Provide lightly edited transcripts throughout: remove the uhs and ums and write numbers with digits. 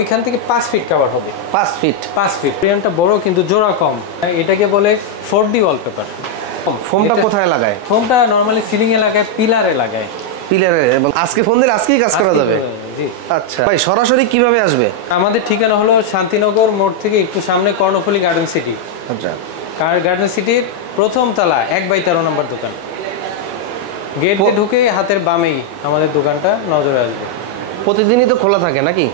ওইখান থেকে 5 fit cover হবে। 5 ফিট ফ্রেমটা বড় কিন্তু জোড়া কম। এটাকে বলে 4D ওয়ালপেপার। ফোমটা কোথায় লাগায়? ফোমটা নরমালি সিলিং এ লাগায়, পিলারে লাগায়। পিলারে। এবং আজকে ফোন দিলে আজকেই কাজ করা যাবে? জি। আচ্ছা ভাই, সরাসরি কিভাবে আসবে? আমাদের ঠিকানা হলো শান্তিনগর মোড় থেকে একটু সামনে কর্ণফুলী গার্ডেন সিটি। আচ্ছা, গার্ডেন সিটির প্রথম তলা 1/13 নম্বর দোকান। গেট দিয়ে ঢুকে হাতের বামেই আমাদের দোকানটা নজরে আসবে। প্রতিদিনই তো খোলা থাকে নাকি?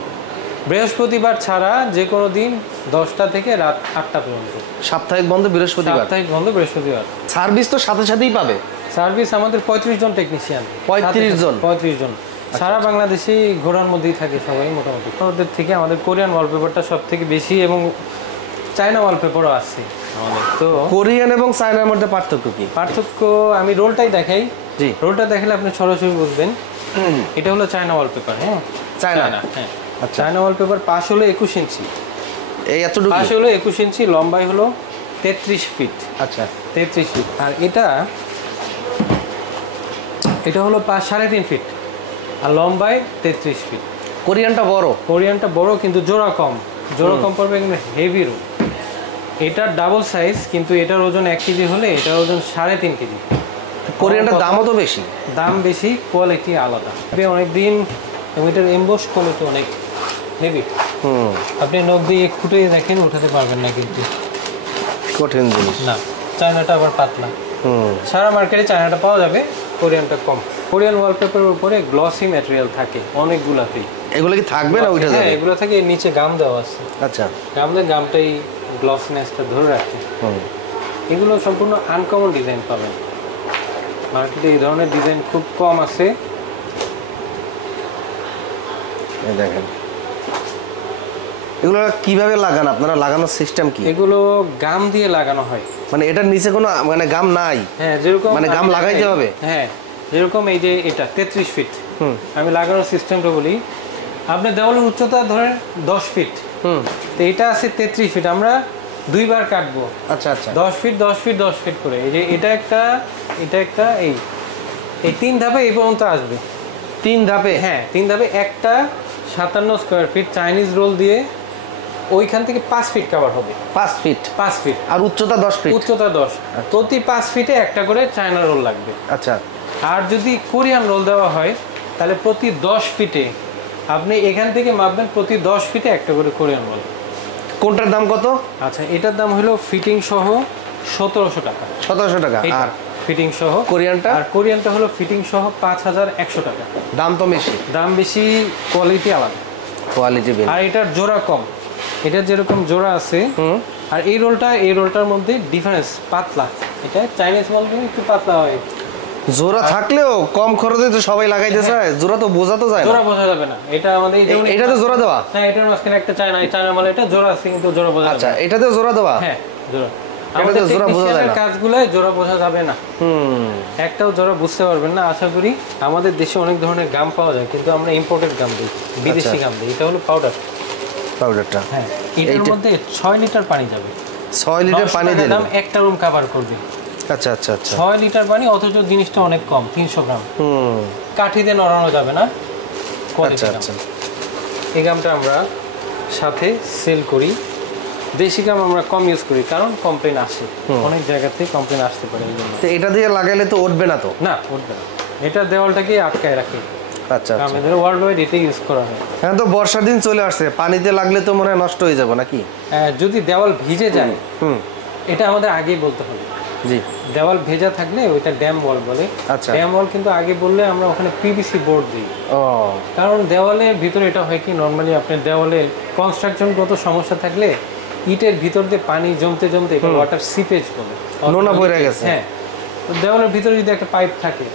বৃহস্পতিবার ছাড়া যে কোনো দিন 10টা থেকে রাত 8টা পর্যন্ত। সাপ্তাহিক বন্ধ বৃহস্পতিবার? সাপ্তাহিক বন্ধ বৃহস্পতিবার। সার্ভিস তো সাথে সাথেই পাবে? সার্ভিস আমাদের 35 জন টেকনিশিয়ান। 35 জন সারা বাংলাদেশে ঘোরার মধ্যেই থাকে সবাই মোটামুটি। ওদের থেকে আমাদের কোরিয়ান ওয়ালপেপারটা সব থেকে বেশি, এবং চায়না ওয়ালপেপারও আছে আমাদের। তো কোরিয়ান এবং চায়নার মধ্যে পার্থক্য কি? পার্থক্য আমি রোলটাই দেখাই। জি, রোলটা দেখালে আপনি সরাসরি বুঝবেন। এটা হলো চায়না ওয়ালপেপার। হ্যাঁ, চায়না। হ্যাঁ, আচ্ছা, চায়না ওয়ালপেপার পাশ হলো 21 ইঞ্চি। এই এতটুকু পাশ হলো 21 ইঞ্চি, লম্বাই হলো 33 ফিট। আচ্ছা, 33 ফিট। আর এটা হলো 3.5 ফিট আর লম্বাই 33 ফিট। কোরিয়ানটা বড় কিন্তু জোড়া কম পড়বে, কিন্তু হেভি রোল। এটার ডাবল সাইজ, কিন্তু এটার ওজন 1 কেজি হলে এটার ওজন 3.5 কেজি। কোরিয়ানটার দামও তো বেশি। দাম বেশি, কোয়ালিটি আলাদা। অনেকদিন, এবং এটার এমবস কোয়ালিটি অনেক হেভি। আপনি নখ দিয়ে খুঁটে দেখেন, উঠাতে পারবেন না, কিন্তু কঠিন জিনিস না। চায়নাটা আবার পাতলা। সারা মার্কেটে চায়নাটা পাওয়া যাবে, কোরিয়ানটা কম। কোরিয়ান ওয়ালপেপারের উপরে গ্লসি ম্যাটেরিয়াল থাকে অনেকগুলাতেই। এগুলো কি থাকবে না ওইটা? হ্যাঁ, এগুলো থেকে নিচে গাম দেওয়া আছে। আচ্ছা, গামটাই গ্লসিনেসটা ধরে রাখে। এগুলো সম্পূর্ণ আনকমন ডিজাইন পাবেন মার্কেটে। এই ধরনের ডিজাইন খুব কম আছে। এই দেখেন, এগুলো কিভাবে লাগান আপনারা? লাগানোর সিস্টেম কি? এগুলো গাম দিয়ে লাগানো হয়। মানে এটার নিচে কোনো মানে গাম নাই? হ্যাঁ, যেরকম মানে গাম লাগাইতে হবে? হ্যাঁ, যেরকম এই যে এটা 33 ফিট। আমি লাগানোর সিস্টেমটা বলি। আপনি দেওয়ালের উচ্চতা ধরেন 10 ফিট। তো এটা আছে 33 ফিট। আমরা 2 বার কাটবো। আচ্ছা আচ্ছা, 10 ফিট 10 ফিট 10 ফিট করে। এই যে এটা একটা এই 3 ধাপে এই পর্যন্ত আসবে। 3 ধাপে? হ্যাঁ, 3 ধাপে। একটা 57 স্কোয়ার ফিট চাইনিজ রোল দিয়ে ওইখান থেকে 5 ফিট কভার হবে। 5 ফিট? 5 ফিট। আর উচ্চতা 10 ফিট? উচ্চতা 10। প্রতি 5 ফিটে একটা করে চায়না রোল লাগবে। আচ্ছা। আর যদি কোরিয়ান রোল দেওয়া হয়, তাহলে প্রতি 10 ফিটে আপনি এখান থেকে মাপবেন, প্রতি 10 ফিটে একটা করে কোরিয়ান রোল। কোনটার দাম কত? আচ্ছা, এটার দাম হলো ফিটিং সহ 1700 টাকা। 1700 টাকা। আর ফিটিং সহ কোরিয়ানটা? আর কোরিয়ানটা হলো ফিটিং সহ 5100 টাকা। দাম তো বেশি? দাম বেশি, কোয়ালিটি আলাদা। কোয়ালিটি বেশি। আর এটার জোড়া কম। এটার যেরকম জোড়া আছে, আর এই রোলটার মধ্যে ডিফারেন্স পাতলা। এটা চাইনিজ মাল একটু পাতলা হয়। জোড়া থাকলেও কম খরচে তো সবাই লাগাইতে চায়। জোড়া তো বোঝা তো যায় না। জোড়া বোঝা যাবে না। এটা আমাদের এটাতে জোড়া দেওয়া? হ্যাঁ, এটার মাঝখানে একটা চায়না মাল। এটা জোড়া আছে, কিন্তু জোড়া বোঝা যাবে। আচ্ছা, এটাতে জোড়া দেওয়া? হ্যাঁ, জোড়া। এটাতে জোড়া বোঝা যায় না। কাজগুলো জোড়া বোঝা যাবে না। একটাও জোড়া বুঝতে পারবেন না। আশা করি আমাদের দেশে অনেক ধরনের গাম পাওয়া যায়, কিন্তু আমরা ইম্পোর্টেড গাম দিই, বিদেশি গাম দিই। এটা হলো পাউডারটা। হ্যাঁ, এটার মধ্যে 6 লিটার পানি যাবে। 6 লিটার পানি দিলে একটা রুম কভার করবে। আচ্ছা আচ্ছা আচ্ছা। 6 লিটার পানি, অথচ জিনিসটা অনেক কম, 300 গ্রাম। কাঠি দিয়ে নড়ানো যাবে না। আচ্ছা আচ্ছা। এই গামটা আমরা সাথে সেল করি। দেশি গাম আমরা কম ইউজ করি, কারণ কমপ্লেন আসে, অনেক জায়গা থেকে কমপ্লেন আসতে পারে। এই জন্য। তো এটা দিয়ে লাগাইলে তো উঠবে না? তো না, উঠবে না। এটা দেওয়ালটাকে আটকায় রাখে। আচ্ছা আচ্ছা। আমাদের ওয়ার্ল্ড ওয়াইড এটাই ইউজ করা হয়। হ্যাঁ, তো বর্ষার দিন চলে আসছে, পানিতে লাগলে তো মনে হয় নষ্ট হয়ে যাবে নাকি? যদি দেওয়াল ভিজে যায়, এটা আমাদের আগেই বলতে হবে। জি। দেওয়াল ভেজা থাকলে ওইটা ড্যাম ওয়াল বলে। আচ্ছা। ড্যাম ওয়াল কিন্তু আগে বললে আমরা ওখানে পিভিসি বোর্ড দিই। কারণ দেওয়ালের ভিতরে এটা হয় কি, নর্মালি আপনার দেওয়ালে কনস্ট্রাকশনগত সমস্যা থাকলে ইটের ভিতর দিয়ে পানি জমতে এটা ওয়াটার সিপেজ বলে, নোনা বয়ে গেছে। হ্যাঁ, দেওয়ালের ভিতরে যদি একটা পাইপ থাকে,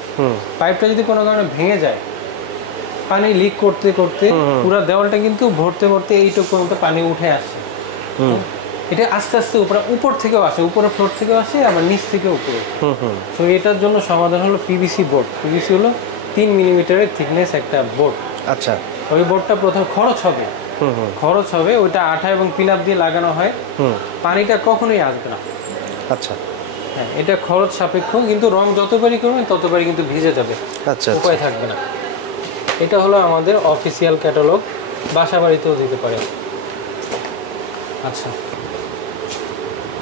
পাইপটা যদি কোনো কারণে ভেঙে যায়, পানি লিক করতে পুরো দেওয়ালটা কিন্তু ভরতে এইটুকু পর্যন্ত পানি উঠে আসে। এটা আস্তে আস্তে উপর থেকেও আসে, উপরের ফ্লোর থেকেও আসে, আবার নিচ থেকে উপরে। তো এটার জন্য সমাধান হলো পিভিসি বোর্ড। পিভিসি হলো 3 মিলিমিটারের থিকনেস একটা বোর্ড। আচ্ছা। ওই বোর্ডটা প্রথম খরচ হবে, ওইটা আঠা এবং পিলাপ দিয়ে লাগানো হয়। পানিটা কখনোই আসবে না। আচ্ছা। হ্যাঁ, এটা খরচ সাপেক্ষ, কিন্তু রং যতবারই করবেন ততবারই কিন্তু ভিজে যাবে। আচ্ছা, উপায় থাকবে না। এটা হলো আমাদের অফিসিয়াল ক্যাটালগ। বাসা বাড়িতেও দিতে পারে। আচ্ছা,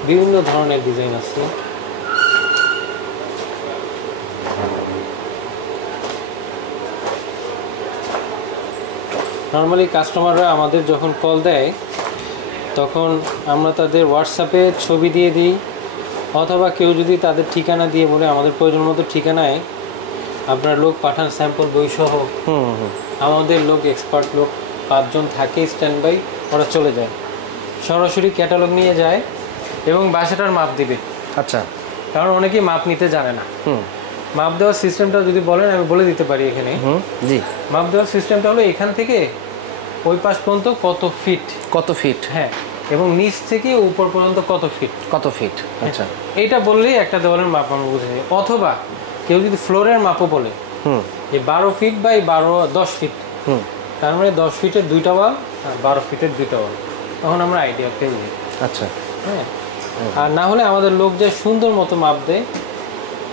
বিভিন্ন ধরনের ডিজাইন আছে। নর্মালি কাস্টমাররা আমাদের যখন কল দেয় তখন আমরা তাদের হোয়াটসঅ্যাপে ছবি দিয়ে দিই, অথবা কেউ যদি তাদের ঠিকানা দিয়ে বলে আমাদের প্রয়োজন মতো ঠিকানায় আপনার লোক পাঠান স্যাম্পল বই সহ, আমাদের লোক এক্সপার্ট লোক 5 জন থাকে স্ট্যান্ড বাই, ওরা চলে যায় সরাসরি ক্যাটালগ নিয়ে যায় এবং বাসাটার মাপ দিবে। আচ্ছা, কারণ অনেকেই মাপ নিতে জানে না। মাপ দেওয়ার সিস্টেমটা যদি বলেন আমি বলে দিতে পারি এখানে। জি, মাপ দেওয়ার সিস্টেমটা হলো এখান থেকে ওই পাশ পর্যন্ত কত ফিট, কত ফিট, হ্যাঁ, এবং নিচ থেকে উপর পর্যন্ত কত ফিট, কত ফিট। আচ্ছা, এইটা বললেই একটা দেওয়ালের মাপ আমরা বুঝে যাই। অথবা কেউ যদি ফ্লোরের মাপও বলে এই 12 ফিট বাই 10 ফিট, তার মানে 10 ফিটের 2টা ওয়াল আর 12 ফিটের 2টা ওয়াল, তখন আমরা আইডিয়া পেয়ে যাই। আচ্ছা, হ্যাঁ, আর না হলে আমাদের লোক যে সুন্দর মতো মাপ দেয়,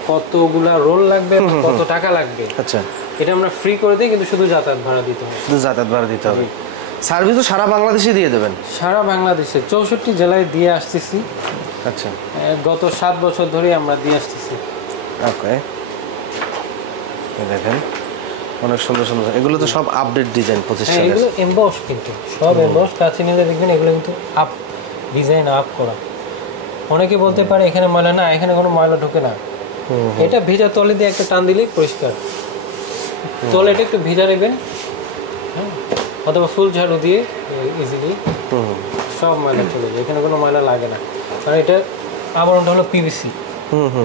কতগুলা রোল লাগবে, কত টাকা লাগবে, আচ্ছা, এটা আমরা ফ্রি করে দিই, কিন্তু শুধু যাতায়াত ভাড়া দিতে হবে। শুধু যাতায়াত ভাড়া দিতে হবে। সার্ভিসও সারা বাংলাদেশে দিয়ে দেবেন? সারা বাংলাদেশে 64 জেলায় দিয়ে আসতেছি। আচ্ছা, গত 7 বছর ধরে আমরা দিয়ে আসতেছি। ওকে, দেখেন অনেক সুন্দর সুন্দর, এগুলো তো সব আপডেট ডিজাইন 25 সালের। এগুলো এমবস, কিন্তু সব এমবস, কাছে নিলে দেখবেন এগুলো কিন্তু আপ ডিজাইন আপ করা। অনেকে বলতে পারে এখানে ময়লা না, এখানে কোনো ময়লা ঢোকে না। এটা ভেজা তলে দিয়ে একটা টান দিলেই পরিষ্কার। তলেটা একটু ভেজা নেবেন, হ্যাঁ, অথবা ফুল ঝাড়ু দিয়ে ইজিলি সব ময়লা চলে যায়, এখানে কোনো ময়লা লাগে না। কারণ এটা আবরণটা হলো পিভিসি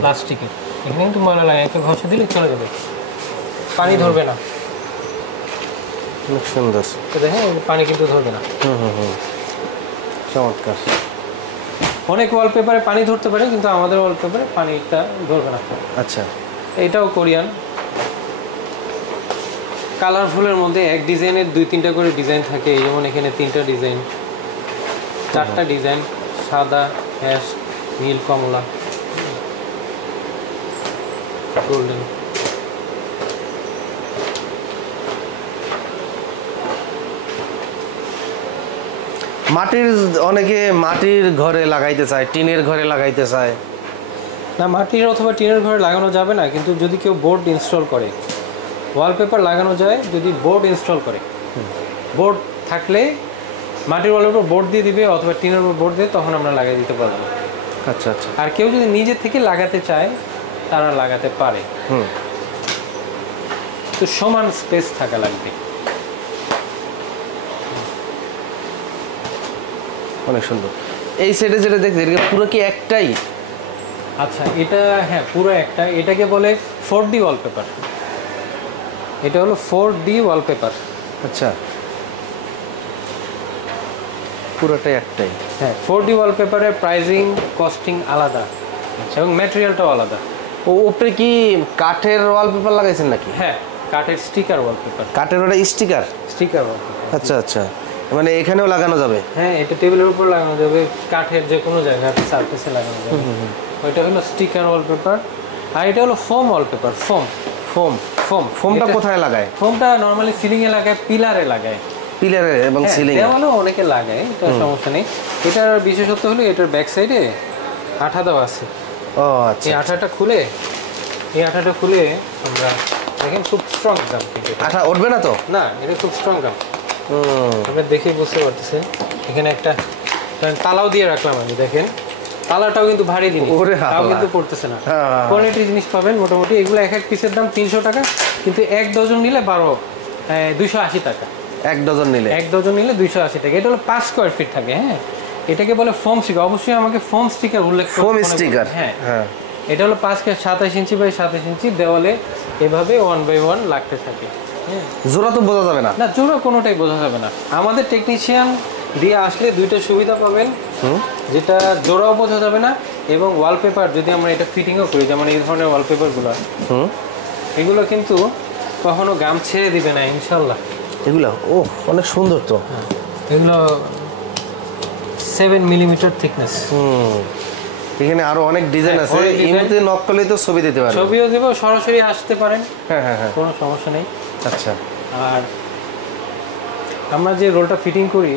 প্লাস্টিকের, এখানে কিন্তু ময়লা লাগে, একটা ঘষে দিলে চলে যাবে, পানি ধরবে না। অনেক সুন্দর, দেখেন পানি কিন্তু ধরবে না। চমৎকার। অনেক ওয়ালপেপারে পানি ধরতে পারে, কিন্তু আমাদের ওয়ালপেপারে পানিটা ধরবে না। আচ্ছা, এটাও কোরিয়ান, কালারফুলের মধ্যে এক ডিজাইনের 2-3টা করে ডিজাইন থাকে। যেমন এখানে 3টা ডিজাইন, 4টা ডিজাইন, সাদা, অ্যাশ, নীল, কমলা, গোল্ডেন। মাটির, অনেকে মাটির ঘরে লাগাইতে চায়, টিনের ঘরে লাগাইতে চায়। না, মাটির অথবা টিনের ঘরে লাগানো যাবে না, কিন্তু যদি কেউ বোর্ড ইনস্টল করে, ওয়ালপেপার লাগানো যায় যদি বোর্ড ইনস্টল করে। বোর্ড থাকলে মাটির ওয়ালের উপর বোর্ড দিয়ে দিবে, অথবা টিনের উপর বোর্ড দিয়ে, তখন আমরা লাগিয়ে দিতে পারবো। আচ্ছা, আচ্ছা। আর কেউ যদি নিজে থেকে লাগাতে চায় তারা লাগাতে পারে, তো সমান স্পেস থাকা লাগবে। অনেক সুন্দর। এই সাইডে যেটা দেখছি এটা পুরো কি একটাই? আচ্ছা, এটা হ্যাঁ পুরো একটা, এটাকে বলে 4D ওয়ালপেপার। এটা হলো 4D ওয়ালপেপার। আচ্ছা, পুরোটাই একটাই। হ্যাঁ, 4D ওয়ালপেপারের প্রাইজিং কস্টিং আলাদা এবং ম্যাটেরিয়ালটাও আলাদা। ও উপরে কি কাঠের ওয়ালপেপার লাগাইছেন নাকি? হ্যাঁ, কাঠের স্টিকার ওয়ালপেপার। কাঠের ওটা স্টিকার? Sticker wallpaper. আচ্ছা, আচ্ছা, মানে এখানেও লাগানো যাবে? হ্যাঁ, এটা টেবিলের উপর লাগানো যাবে, কাঠের যে কোনো জায়গায় সারফেসে লাগানো যাবে। ওইটা হলো স্টিকার ওয়ালপেপার। আর এটা হলো foam wallpaper. Foam foam foam ফোমটা কোথায় লাগায়? ফোমটা নরমালি সিলিং এ লাগায়, পিলারে লাগায়, পিলারে এবং সিলিং এ। দেওয়ালেও অনেকে লাগায়, এটা সমস্যা নেই। এটার বিশেষত্ব হলো এটার ব্যাক সাইডে আঠা দেওয়া আছে। ও আচ্ছা, এই আঠাটা খুলে আমরা দেখেন খুব স্ট্রং গাম। আঠা উঠবে না তো? না, এটা খুব স্ট্রং গাম। আপনি দেখে বুঝতে পারতেছেন, এখানে একটা তালাও দিয়ে রাখলাম আমি, দেখেন তালাটাও কিন্তু ভারী জিনিস, তাও কিন্তু পড়তেছে না। কোয়ালিটি জিনিস পাবেন মোটামুটি। এগুলো এক এক পিসের দাম 300 টাকা, কিন্তু 1 ডজন নিলে 280 টাকা। 1 ডজন নিলে? 1 ডজন নিলে 280 টাকা। এটা হলো 5 স্কোয়ার ফিট থাকে। হ্যাঁ, এটাকে বলে ফোম স্টিকার। অবশ্যই আমাকে ফোম স্টিকার উল্লেখ করতে হবে। ফোম স্টিকার, হ্যাঁ হ্যাঁ। এটা হলো 27 ইঞ্চি বাই 27 ইঞ্চি, দেওয়ালে এভাবে 1 বাই 1 লাগতে থাকে। হ্যাঁ, জোড়া তো বোঝা যাবে না? না, জোড়া কোনোটাই বোঝা যাবে না। আমাদের টেকনিশিয়ান দিয়ে আসলে 2টা সুবিধা পাবেন, যেটা জোড়াও বোঝা যাবে না, এবং ওয়ালপেপার যদি আমরা এটা ফিটিংও করি, যেমন এই ধরনের ওয়ালপেপারগুলো, এগুলো কিন্তু কখনো গাম ছেড়ে দিবে না ইনশাল্লাহ। এগুলো ও অনেক সুন্দর তো। এগুলো 7 মিলিমিটার থিকনেস। এখানে আরো অনেক ডিজাইন আছে, এমনিতে নক করলেই তো ছবি দিতে পারেন। ছবিও দেব, সরাসরি আসতে পারেন। হ্যাঁ হ্যাঁ হ্যাঁ, কোনো সমস্যা নেই। আচ্ছা। আর আমরা যে রোলটা ফিটিং করি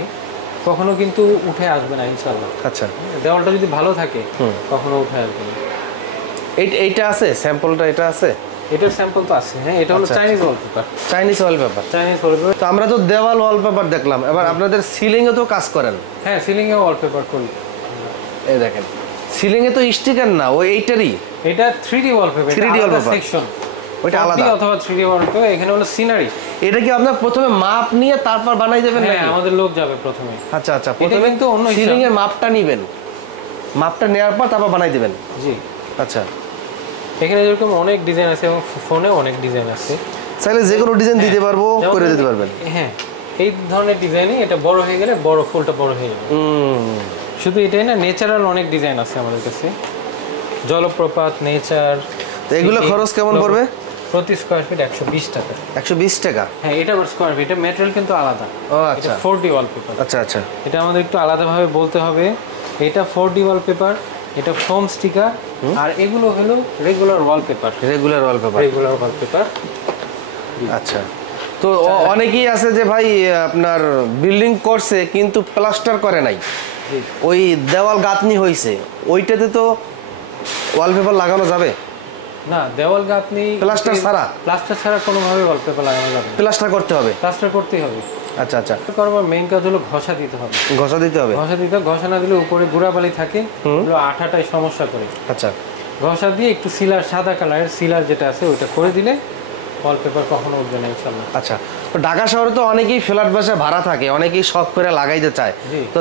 কখনো কিন্তু উঠে আসবে না ইনশাআল্লাহ। আচ্ছা, দেওয়ালটা যদি ভালো থাকে কখনো উঠে আসবে না। এইটা আছে স্যাম্পলটা, এটা আছে? এটার স্যাম্পল তো আছে, হ্যাঁ। এটা হলো Chinese wallpaper. Chinese wallpaper. Chinese wallpaper. তো আমরা তো দেওয়াল ওয়ালপেপার দেখলাম, এবার আপনাদের সিলিং এ তো কাজ করেন? হ্যাঁ, সিলিং এ ওয়ালপেপার করি। এই দেখেন সিলিং এ তো স্টিকার না, ওই এইটারই। এটা 3D wallpaper. 3D wallpaper section ওইটা আলাদা অথবা 3D ওয়ালপেপার। এখানে হলো সিনারি। এটা কি আপনার প্রথমে মাপ নিয়ে তারপর বানাই দেবেন হ্যাঁ, নাকি? আমাদের লোক যাবে প্রথমে। আচ্ছা আচ্ছা, এটা প্রথমে কিন্তু অন্য সিলিং এর মাপটা নেবেন, মাপটা নেওয়ার পর তারপর বানাই দেবেন। জি। আচ্ছা, এখানে যেরকম অনেক ডিজাইন আছে এবং ফোনে অনেক ডিজাইন আছে, চাইলে যে কোনো ডিজাইন দিতে পারবো, করে দিতে পারবেন। হ্যাঁ, এই ধরনের ডিজাইনই এটা বড় হয়ে গেলে বড় ফুলটা বড় হয়ে যাবে। শুধু এটাই না, নেচারাল অনেক ডিজাইন আছে আমাদের কাছে, জলপ্রপাত, নেচার। তো এগুলো খরচ কেমন পড়বে? প্রতি স্কয়ার ফিট 120 টাকা। 120 টাকা? হ্যাঁ, এটা আবার স্কয়ার ফিট, এটা ম্যাটেরিয়াল কিন্তু আলাদা। ও আচ্ছা, 4D ওয়ালপেপার। আচ্ছা আচ্ছা, এটা আমাদের একটু আলাদাভাবে বলতে হবে। এটা 4D ওয়ালপেপার, এটা ফোম স্টিকার, আর এগুলো হলো regular wallpaper. Regular wallpaper. Regular wallpaper. আচ্ছা, তো অনেকেই আছে যে ভাই আপনার বিল্ডিং করছে কিন্তু প্লাস্টার করে নাই, ওই দেওয়াল গাঁথনি হয়েছে, ওইটাতে তো ওয়ালপেপার লাগানো যাবে? না, দেওয়াল গাঁথনি প্লাস্টার ছাড়া? প্লাস্টার ছাড়া কোনোভাবে ওয়ালপেপার লাগানো যাবে না। প্লাস্টার করতে হবে? প্লাস্টার করতেই হবে। আচ্ছা আচ্ছা, করবার মেইন কাজ হলো ঘষা দিতে হবে। ঘষা দিতে হবে? ঘষা না দিলে উপরে গুঁড়াবালি থাকে, ওগুলো আঠাটাই সমস্যা করে। আচ্ছা, ঘষা দিয়ে একটু সিলার, সাদা কালারের সিলার যেটা আছে ওইটা করে দিলে ওয়ালপেপার কখনো উঠবে না ইনশাআল্লাহ। আচ্ছা, তো ঢাকা শহরে তো অনেকেই ফ্ল্যাট বাসা ভাড়া থাকে, অনেকেই শখ করে লাগাইতে চায়। তো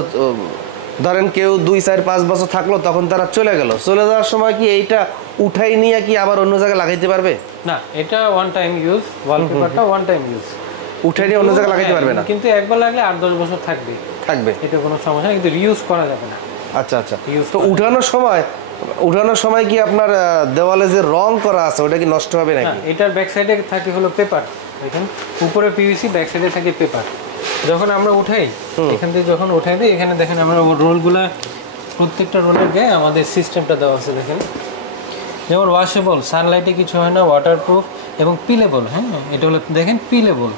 ধরেন কেউ 2-4-5 বছর থাকলো, তখন তারা চলে গেল, চলে যাওয়ার সময় কি এইটা উঠাই নিয়ে কি আবার অন্য জায়গায় লাগাইতে পারবে? না, এটা ওয়ান টাইম ইউজ, ওয়ালপেপারটা ওয়ান টাইম ইউজ, উঠাই নিয়ে অন্য জায়গায় লাগাইতে পারবে না? কিন্তু একবার লাগলে 8-10 বছর থাকবে। এটা কোনো সমস্যা না, কিন্তু রিউজ করা যাবে না। আচ্ছা আচ্ছা, তো উঠানোর সময় কি আপনার দেওয়ালে যে রং করা আছে ওটা কি নষ্ট হবে নাকি? এটার ব্যাক সাইডে থাকে হলো পেপার, দেখেন উপরে পিভিসি, ব্যাক সাইডে থাকে পেপার। যখন আমরা উঠাই, এখান থেকে যখন উঠাই দিই, এখানে দেখেন আমরা রোলগুলো, প্রত্যেকটা রোলের গায়ে আমাদের সিস্টেমটা দেওয়া আছে দেখেন। যেমন ওয়াশেবল, সানলাইটে কিছু হয় না, ওয়াটারপ্রুফ এবং পিলেবল। হ্যাঁ, এটা হলো দেখেন পিলেবল,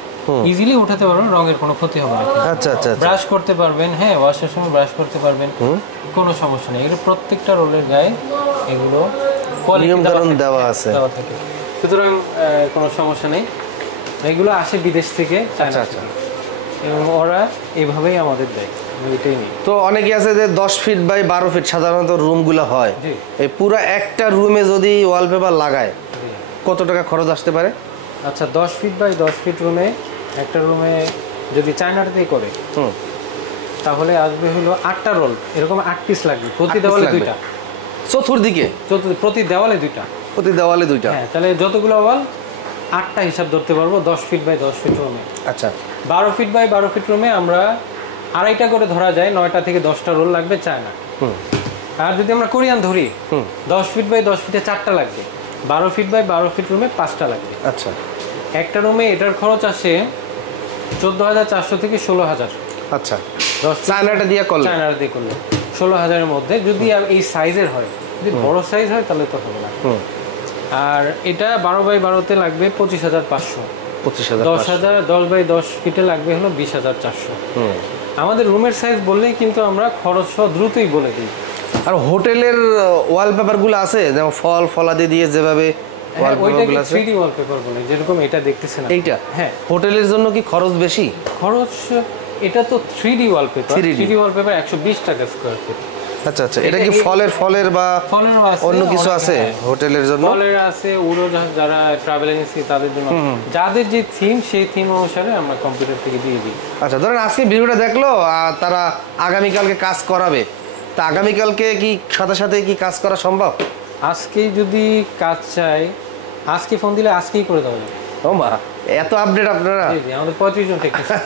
ইজিলি উঠাতে পারবেন, রঙের কোনো ক্ষতি হবে না। আচ্ছা আচ্ছা, ব্রাশ করতে পারবেন, হ্যাঁ, ওয়াশের সময় ব্রাশ করতে পারবেন, কোনো সমস্যা নেই। এগুলো প্রত্যেকটা রোলের গায়ে এগুলো নিয়মকানুন দেওয়া আছে। সুতরাং কোনো সমস্যা নেই। এগুলো আসে বিদেশ থেকে, আচ্ছা আচ্ছা, এবং ওরা এইভাবেই আমাদের দেয়, এটাই নেই। তো অনেকে আছে যে 10 ফিট বাই 12 ফিট সাধারণত রুমগুলো হয়, এই পুরো একটা রুমে যদি ওয়ালপেপার লাগায় কত টাকা খরচ আসতে পারে? আচ্ছা, 10 ফিট বাই 10 ফিট রুমে, একটা রুমে যদি চায়নাটাতেই করে তাহলে আসবে হলো 8টা রোল, এরকম 8 পিস লাগবে, প্রতি দেওয়ালে 2টা। চতুর্দিকে? প্রতি দেওয়ালে 2টা। প্রতি দেওয়ালে 2টা? হ্যাঁ, তাহলে যতগুলো ওয়াল 8টা হিসাব ধরতে পারবো 10 ফিট বাই 10 ফিট রুমে। আচ্ছা, 12 ফিট বাই 12 ফিট রুমে আমরা 2.5টা করে ধরা যায়, 9টা থেকে 10টা রোল লাগবে চায়না। আর যদি আমরা কোরিয়ান ধরি, 10 ফিট বাই 10 ফিটে 4টা লাগবে, 12 ফিট বাই 12 ফিট রুমে 5টা লাগবে। আচ্ছা, একটা রুমে এটার খরচ আসে 14,400 থেকে 16,000। আচ্ছা, চায়নাটা দিয়ে করলে? চায়নাটা দিয়ে করলে 16,000-এর মধ্যে, যদি এই সাইজের হয়। যদি বড় সাইজ হয় তাহলে তো হবে না। আর এটা 12 বাই 12তে লাগবে 25,500। 10 বাই 10 ফিটে লাগবে হলো 20,400। আমাদের রুমের সাইজ বললেই কিন্তু আমরা খরচ সহ দ্রুতই বলে দিই। আর হোটেলের ওয়ালপেপারগুলো আছে, যেমন ফলাদি দিয়ে যেভাবে ওয়ালপেপারগুলো আছে, 3D ওয়ালপেপার বলে, যেরকম এটা দেখতেছেন এইটা। হ্যাঁ, হোটেলের জন্য কি খরচ বেশি? খরচ, এটা তো 3D ওয়ালপেপার। 3D ওয়ালপেপার 120 টাকা স্কয়ার ফিট। আচ্ছা আচ্ছা, এটা কি ফলের বা অন্য কিছু আছে হোটেলের জন্য? ফলের আছে, উড়োজাহাজ যারা ট্রাভেল এজেন্সি তাদের জন্য, যাদের যে থিম সেই থিম অনুসারে আমরা কম্পিউটার থেকে দিয়ে দিই। আচ্ছা, ধরেন আজকে ভিডিওটা দেখলো আর তারা আগামীকালকে কাজ করাবে, তা আগামীকালকে কি সাথে সাথে কি কাজ করা সম্ভব? আজকেই যদি কাজ চাই, আজকে ফোন দিলে আজকেই করে দেওয়া যাবে। ও মা, এত আপডেট আপনারা! আমাদের 35 জন টেকনিশিয়ান।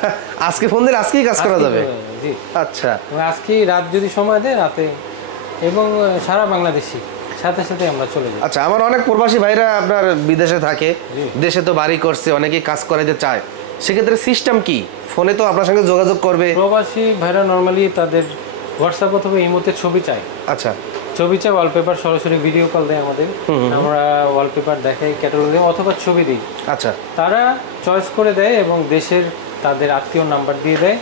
আজকে ফোন দিলে আজকেই কাজ করা যাবে? জি। আচ্ছা, আজকেই রাত যদি সময় দেয় রাতে, এবং সারা বাংলাদেশি সাথে সাথে আমরা চলে যাই। আচ্ছা, আমার অনেক প্রবাসী ভাইরা আপনার বিদেশে থাকে, দেশে তো বাড়ি করছে, অনেকেই কাজ করাইতে চায়, সেক্ষেত্রে সিস্টেম কি? ফোনে তো আপনার সঙ্গে যোগাযোগ করবে। প্রবাসী ভাইরা নর্মালি তাদের হোয়াটসঅ্যাপ অথবা ইমোতে ছবি চায়। আচ্ছা, ছবি চায়, ওয়ালপেপার সরাসরি ভিডিও কল দেয় আমাদের, আমরা ওয়ালপেপার দেখাই, ক্যাটালগ দিই অথবা ছবি দিই। আচ্ছা, তারা চয়েস করে দেয় এবং দেশের তাদের আত্মীয় নাম্বার দিয়ে দেয়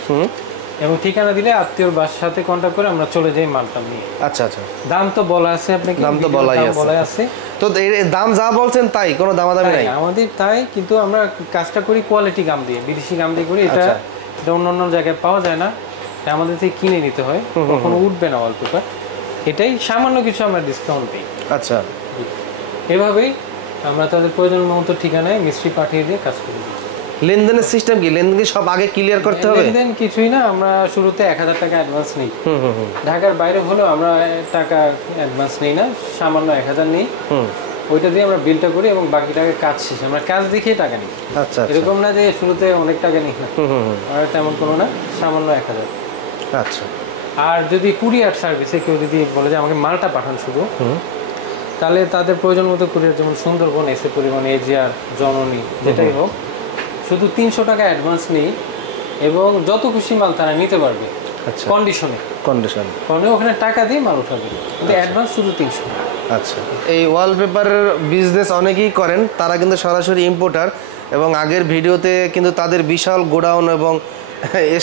এবং ঠিকানা দিলে আত্মীয়র বাসার সাথে কন্ট্যাক্ট করে আমরা চলে যাই মালটা নিয়ে। আচ্ছা আচ্ছা, দাম তো বলা আছে আপনাকে, দাম তো বলাই আছে। তো এর দাম যা বলছেন তাই, কোনো দামাদামি নাই আমাদের তাই, কিন্তু আমরা কাজটা করি কোয়ালিটি গাম দিয়ে, বিদেশি গাম দিয়ে করি। এটা অন্য অন্য জায়গায় পাওয়া যায় না, তাই আমাদের থেকে কিনে নিতে হয়, কখনো উঠবে না ওয়ালপেপার। এটাই সামান্য কিছু আমরা ডিসকাউন্ট দিই। আচ্ছা, এভাবেই আমরা তাদের প্রয়োজন মতো ঠিকানায় মিস্ত্রি পাঠিয়ে দিয়ে কাজ করি। লেনদেনের সিস্টেম কি? লেনদেন কি সব আগে ক্লিয়ার করতে হবে? লেনদেন কিছুই না, আমরা শুরুতে 1000 টাকা অ্যাডভান্স নিই। ঢাকার বাইরে হলেও আমরা টাকা অ্যাডভান্স নিই না, সামান্য 1000 নিই। ওইটা দিয়ে আমরা বিলটা করি এবং বাকি টাকা কাজ শেষে আমরা কাজ দেখিয়ে টাকা নিই। আচ্ছা, এরকম না যে শুরুতে অনেক টাকা নিই না, আর তেমন কোনো না, সামান্য 1000। আচ্ছা, আর যদি কুরিয়ার সার্ভিসে কেউ যদি বলে যে আমাকে মালটা পাঠান শুধু, তাহলে তাদের প্রয়োজন মতো কুরিয়ার, যেমন সুন্দরবন, এসে পরিবহন, এজিআর, জননী, যেটাই হোক, শুধু 300 টাকা অ্যাডভান্স নিই এবং যত খুশি মাল তারা নিতে পারবে। আচ্ছা, কন্ডিশনে কন্ডিশন ওখানে টাকা দিয়ে মাল উঠাবে, কিন্তু অ্যাডভান্স শুধু 300। আচ্ছা, এই ওয়ালপেপারের বিজনেস অনেকেই করেন, তারা কিন্তু সরাসরি ইম্পোর্টার, এবং আগের ভিডিওতে কিন্তু তাদের বিশাল গোডাউন এবং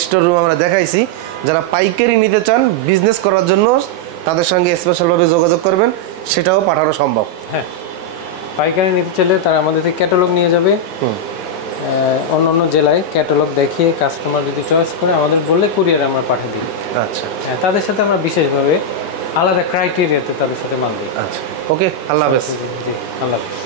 স্টোর রুম আমরা দেখাইছি। যারা পাইকারি নিতে চান বিজনেস করার জন্য, তাদের সঙ্গে স্পেশালভাবে যোগাযোগ করবেন, সেটাও পাঠানো সম্ভব। হ্যাঁ, পাইকারি নিতে চাইলে তারা আমাদের থেকে ক্যাটালগ নিয়ে যাবে। অন্য অন্য জেলায় ক্যাটালগ দেখিয়ে কাস্টমার যদি চয়েস করে আমাদের বললে কুরিয়ারে আমরা পাঠিয়ে দিই। আচ্ছা, তাদের সাথে আমরা বিশেষভাবে আলাদা ক্রাইটেরিয়াতে তাদের সাথে মাল দিই। আচ্ছা, ওকে, আল্লাহ হাফেজ। জি, আল্লাহ হাফেজ।